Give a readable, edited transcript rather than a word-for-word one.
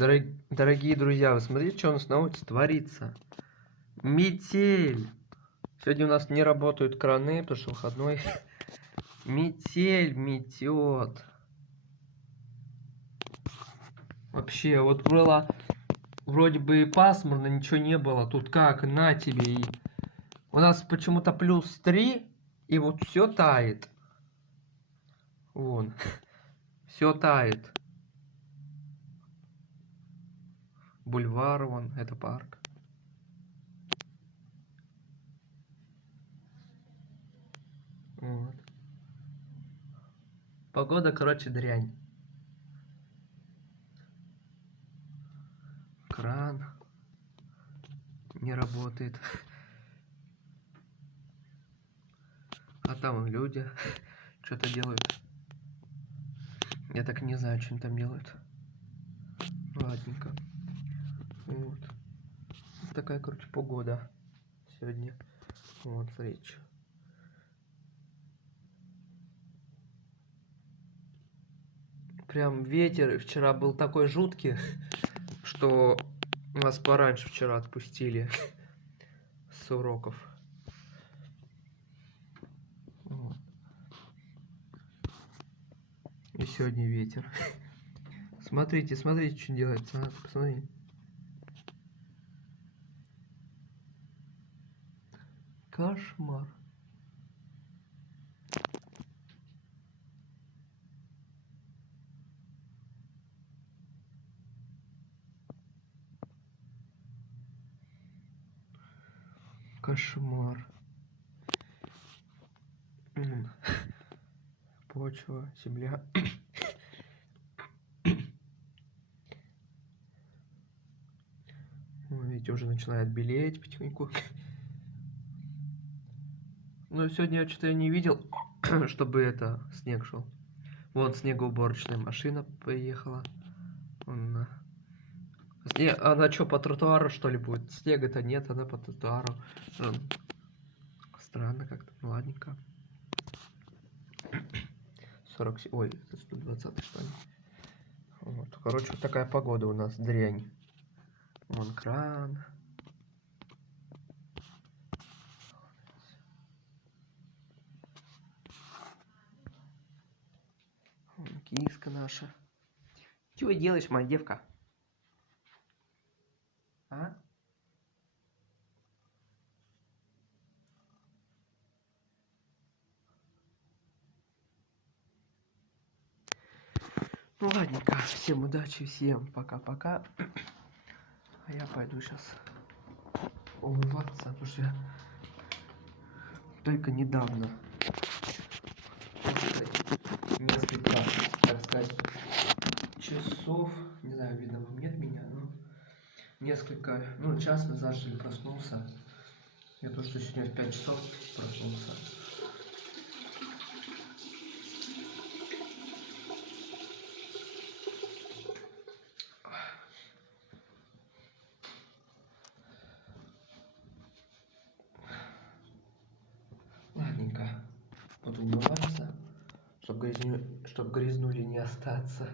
Дорогие друзья, вы смотрите, что у нас на улице творится. Метель. Сегодня у нас не работают краны, потому что выходной. Метель метет. Вообще, вот было вроде бы пасмурно, ничего не было. Тут как, на тебе. И у нас почему-то +3, и вот все тает. Вон. Все тает. Бульвар, вон, это парк. Вот. Погода, короче, дрянь. Кран не работает. А там люди что-то делают. Я так не знаю, что они там делают. Ладненько. Вот. Такая, короче, погода сегодня. Вот, смотрите. Прям ветер вчера был такой жуткий, что нас пораньше вчера отпустили с уроков. Вот. И сегодня ветер. Смотрите, смотрите, что делается. А, посмотри. Кошмар. Кошмар. Почва, земля. Видите, уже начинает белеть потихоньку. Но сегодня я что-то не видел, чтобы это снег шел. Вот снегоуборочная машина поехала. Она что, по тротуару, что ли, будет? Снега-то нет, она по тротуару. Странно как-то, ну ладненько. 47, ой, это 120, что ли. Вот, короче, вот такая погода у нас, дрянь. Вон кран. Вон киска наша. Чего делаешь, моя девка? А? Ну ладненько, всем удачи, всем пока-пока. А я пойду сейчас умываться, потому что я только недавно, несколько, так сказать, часов, не знаю, видно вам, нет меня, но несколько, ну, час назад, что ли, проснулся. Я то, что сегодня в 5 часов проснулся. Ладненько, буду умываться, чтобы грязнули не остаться.